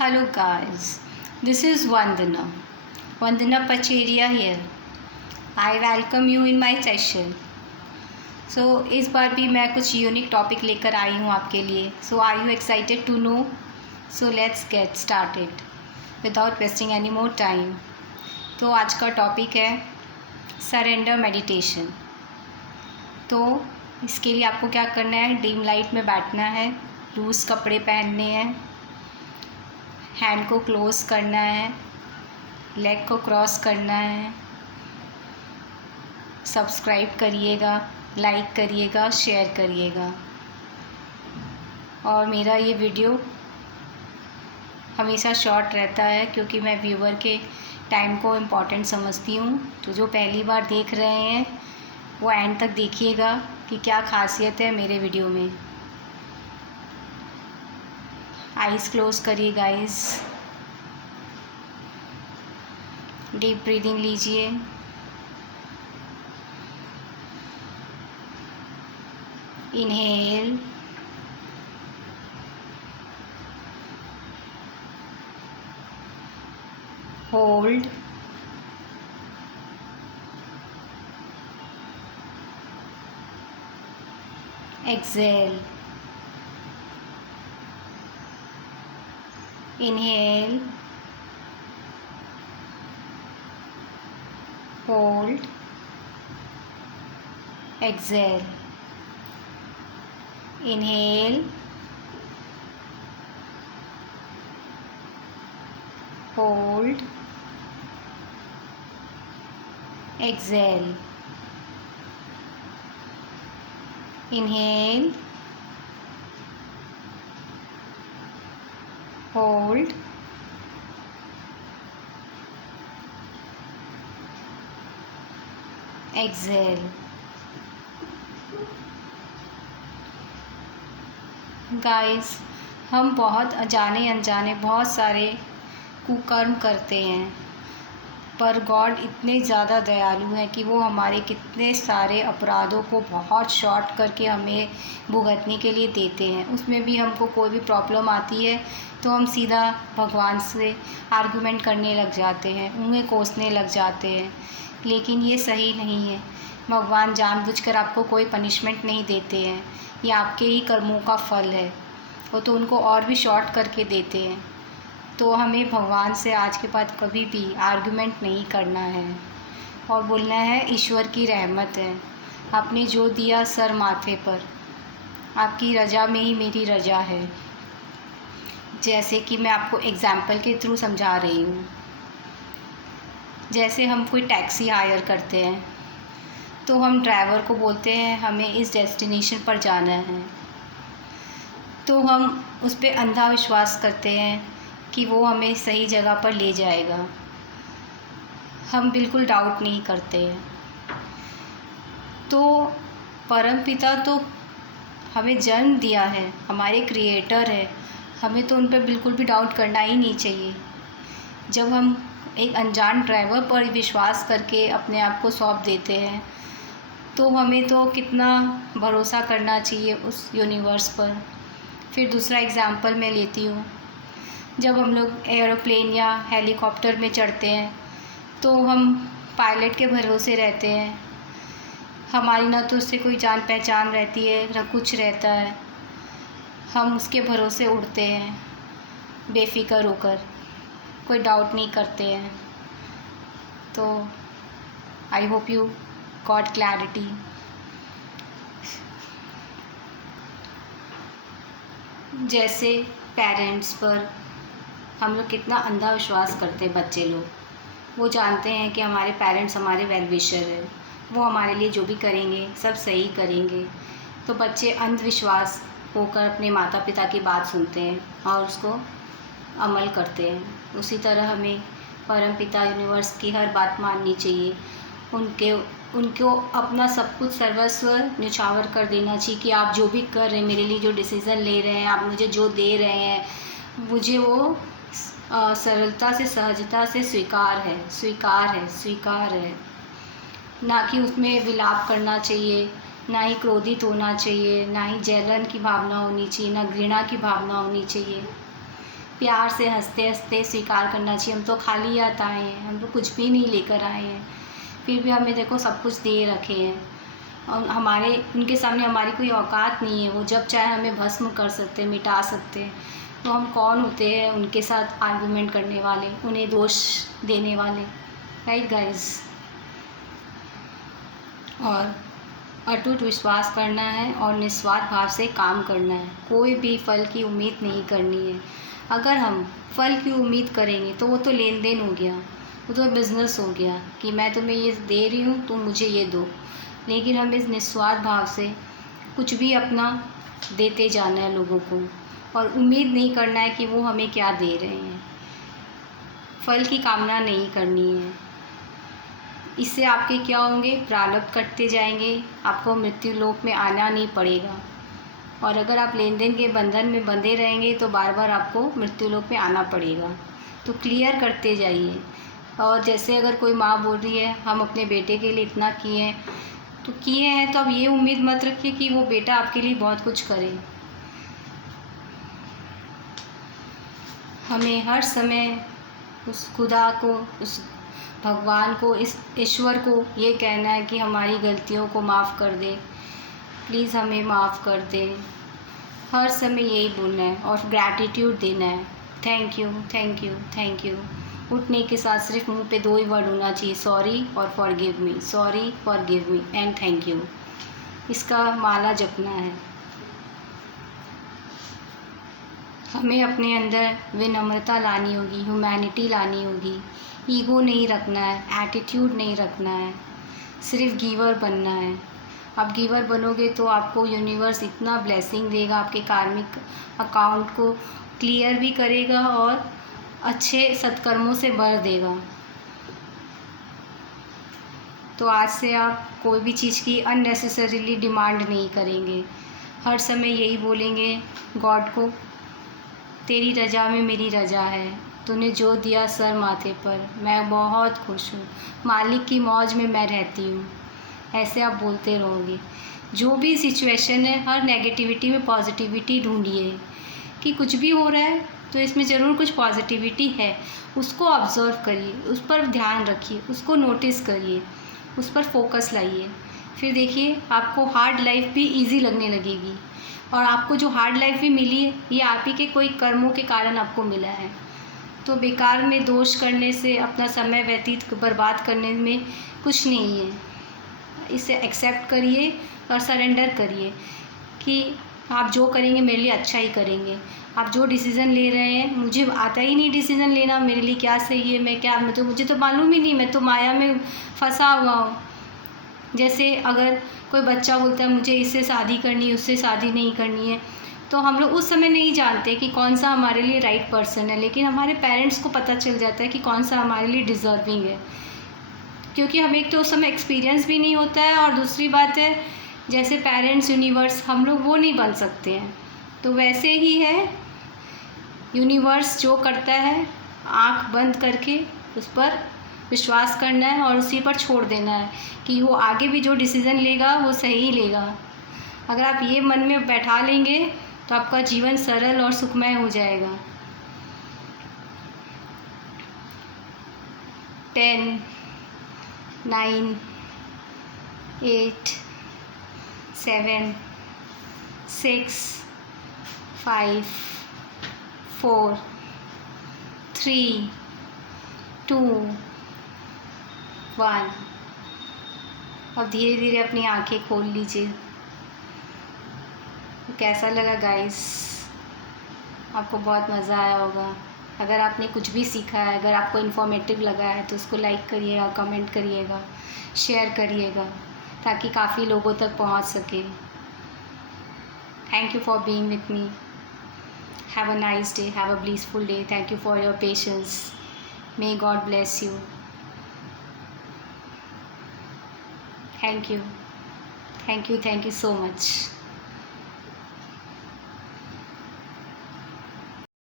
Hello guys, this is Vandana Pacheria here. I welcome you in my session. So इस बार भी मैं कुछ unique topic लेकर आई हूँ आपके लिए. So are you excited to know? So let's get started without wasting any more time. तो आज का टॉपिक है सरेंडर मेडिटेशन. तो इसके लिए आपको क्या करना है, डिम लाइट में बैठना है, लूज़ कपड़े पहनने हैं, हैंड को क्लोज करना है, लेग को क्रॉस करना है. सब्सक्राइब करिएगा, लाइक करिएगा, शेयर करिएगा. और मेरा ये वीडियो हमेशा शॉर्ट रहता है क्योंकि मैं व्यूअर के टाइम को इम्पॉर्टेंट समझती हूँ. तो जो पहली बार देख रहे हैं वो एंड तक देखिएगा कि क्या खासियत है मेरे वीडियो में. आइज़ क्लोज करिए गाइस. डीप ब्रीदिंग लीजिए. Inhale, hold, exhale. Inhale, hold, exhale. Inhale, hold, exhale. Inhale, hold, exhale. Guys, हम बहुत जाने अनजाने बहुत सारे कुकर्म करते हैं, पर गॉड इतने ज़्यादा दयालु हैं कि वो हमारे कितने सारे अपराधों को बहुत शॉर्ट करके हमें भुगतने के लिए देते हैं. उसमें भी हमको कोई भी प्रॉब्लम आती है तो हम सीधा भगवान से आर्गुमेंट करने लग जाते हैं, उन्हें कोसने लग जाते हैं. लेकिन ये सही नहीं है. भगवान जानबूझकर आपको कोई पनिशमेंट नहीं देते हैं, ये आपके ही कर्मों का फल है. वो तो उनको और भी शॉर्ट करके देते हैं. तो हमें भगवान से आज के बाद कभी भी आर्गुमेंट नहीं करना है और बोलना है ईश्वर की रहमत है, आपने जो दिया सर माथे पर, आपकी रज़ा में ही मेरी रज़ा है. जैसे कि मैं आपको एग्ज़ाम्पल के थ्रू समझा रही हूँ. जैसे हम कोई टैक्सी हायर करते हैं तो हम ड्राइवर को बोलते हैं हमें इस डेस्टिनेशन पर जाना है, तो हम उस पर अंधा विश्वास करते हैं कि वो हमें सही जगह पर ले जाएगा. हम बिल्कुल डाउट नहीं करते हैं. तो परमपिता तो हमें जन्म दिया है, हमारे क्रिएटर है, हमें तो उन पर बिल्कुल भी डाउट करना ही नहीं चाहिए. जब हम एक अनजान ड्राइवर पर विश्वास करके अपने आप को सौंप देते हैं तो हमें तो कितना भरोसा करना चाहिए उस यूनिवर्स पर. फिर दूसरा एग्ज़ाम्पल मैं लेती हूँ. जब हम लोग एरोप्लेन या हेलीकॉप्टर में चढ़ते हैं तो हम पायलट के भरोसे रहते हैं. हमारी ना तो उससे कोई जान पहचान रहती है ना कुछ रहता है. हम उसके भरोसे उड़ते हैं बेफिक्र होकर, कोई डाउट नहीं करते हैं. तो I hope you got clarity. जैसे पेरेंट्स पर हम लोग कितना अंधा विश्वास करते हैं. बच्चे लोग वो जानते हैं कि हमारे पेरेंट्स हमारे वेल विशर है, वो हमारे लिए जो भी करेंगे सब सही करेंगे. तो बच्चे अंधविश्वास होकर अपने माता पिता की बात सुनते हैं और उसको अमल करते हैं. उसी तरह हमें परम पिता यूनिवर्स की हर बात माननी चाहिए. उनको अपना सब कुछ सर्वस्व न्यौछावर कर देना चाहिए कि आप जो भी कर रहे हैं, मेरे लिए जो डिसीज़न ले रहे हैं, आप मुझे जो दे रहे हैं, मुझे वो सरलता से सहजता से स्वीकार है. ना कि उसमें विलाप करना चाहिए, ना ही क्रोधित होना चाहिए, ना ही जलन की भावना होनी चाहिए, ना घृणा की भावना होनी चाहिए. प्यार से हंसते हंसते स्वीकार करना चाहिए। हम तो खाली हाथ आए हैं, हम तो कुछ भी नहीं लेकर आए हैं, फिर भी हमें देखो सब कुछ दे रखे हैं। और हमारे उनके सामने हमारी कोई औकात नहीं है। वो जब चाहे हमें भस्म कर सकते हैं, मिटा सकते हैं। तो हम कौन होते हैं उनके साथ आर्गूमेंट करने वाले, उन्हें दोष देने वाले, राइट गाइस। और अटूट विश्वास करना है और निस्वार्थ भाव से काम करना है। कोई भी फल की उम्मीद नहीं करनी है। अगर हम फल की उम्मीद करेंगे तो वो तो लेन देन हो गया, वो तो बिज़नेस हो गया कि मैं तुम्हें ये दे रही हूँ, तुम मुझे ये दो। लेकिन हमें इस निस्वार्थ भाव से कुछ भी अपना देते जाना है लोगों को, और उम्मीद नहीं करना है कि वो हमें क्या दे रहे हैं। फल की कामना नहीं करनी है। इससे आपके क्या होंगे, प्रारब्ध कटते जाएंगे, आपको मृत्यु लोक में आना नहीं पड़ेगा। और अगर आप लेन देन के बंधन में बंधे रहेंगे तो बार बार आपको मृत्यु लोक में आना पड़ेगा। तो क्लियर करते जाइए। और जैसे अगर कोई माँ बोल रही है हम अपने बेटे के लिए इतना किए हैं, तो किए हैं, तो अब ये उम्मीद मत रखिए कि वो बेटा आपके लिए बहुत कुछ करे। हमें हर समय उस खुदा को, उस भगवान को, इस ईश्वर को ये कहना है कि हमारी गलतियों को माफ़ कर दे, प्लीज़ हमें माफ़ कर दे। हर समय यही बोलना है और ग्रैटिट्यूड देना है। Thank you, thank you, thank you. उठने के साथ सिर्फ मुंह पे 2 ही वर्ड होना चाहिए, सॉरी और forgive me, sorry, forgive me and thank you. इसका माला जपना है। हमें अपने अंदर विनम्रता लानी होगी, ह्यूमैनिटी लानी होगी। ईगो नहीं रखना है, एटीट्यूड नहीं रखना है, सिर्फ गिवर बनना है। आप गिवर बनोगे तो आपको यूनिवर्स इतना ब्लेसिंग देगा, आपके कार्मिक अकाउंट को क्लियर भी करेगा और अच्छे सत्कर्मों से भर देगा। तो आज से आप कोई भी चीज़ की अननेसेसरीली डिमांड नहीं करेंगे। हर समय यही बोलेंगे गॉड को, तेरी रज़ा में मेरी रज़ा है, तूने जो दिया सर माथे पर, मैं बहुत खुश हूँ, मालिक की मौज में मैं रहती हूँ। ऐसे आप बोलते रहोगे। जो भी सिचुएशन है, हर नेगेटिविटी में पॉजिटिविटी ढूंढिए कि कुछ भी हो रहा है तो इसमें ज़रूर कुछ पॉजिटिविटी है। उसको ऑब्ज़र्व करिए, उस पर ध्यान रखिए, उसको नोटिस करिए, उस पर फोकस लाइए। फिर देखिए आपको हार्ड लाइफ भी इजी लगने लगेगी। और आपको जो हार्ड लाइफ भी मिली है, ये आप ही के कोई कर्मों के कारण आपको मिला है। तो बेकार में दोष करने से, अपना समय व्यतीत बर्बाद करने में कुछ नहीं है। इसे एक्सेप्ट करिए और सरेंडर करिए कि आप जो करेंगे मेरे लिए अच्छा ही करेंगे। आप जो डिसीज़न ले रहे हैं, मुझे आता ही नहीं डिसीज़न लेना, मेरे लिए क्या सही है, मुझे तो मालूम ही नहीं, मैं तो माया में फंसा हुआ हूँ। जैसे अगर कोई बच्चा बोलता है मुझे इससे शादी करनी है, उससे शादी नहीं करनी है, तो हम लोग उस समय नहीं जानते कि कौन सा हमारे लिए राइट पर्सन है। लेकिन हमारे पेरेंट्स को पता चल जाता है कि कौन सा हमारे लिए डिज़र्विंग है, क्योंकि हमें एक तो उस समय एक्सपीरियंस भी नहीं होता है, और दूसरी बात है जैसे पेरेंट्स यूनिवर्स, हम लोग वो नहीं बन सकते हैं। तो वैसे ही है, यूनिवर्स जो करता है आँख बंद करके उस पर विश्वास करना है और उसी पर छोड़ देना है कि वो आगे भी जो डिसीज़न लेगा वो सही लेगा। अगर आप ये मन में बैठा लेंगे तो आपका जीवन सरल और सुखमय हो जाएगा। 10, 9, 8, 7, 6, 5, 4, 3, 2, 1। अब धीरे धीरे अपनी आंखें खोल लीजिए। कैसा लगा गाइस? आपको बहुत मज़ा आया होगा। अगर आपने कुछ भी सीखा है, अगर आपको इन्फॉर्मेटिव लगा है तो उसको लाइक करिएगा, कमेंट करिएगा, शेयर करिएगा, ताकि काफ़ी लोगों तक पहुंच सके। Thank you for being with me. Have a nice day, have a blissful day. Thank you for your patience. May God bless you. Thank you, thank you, thank you so much.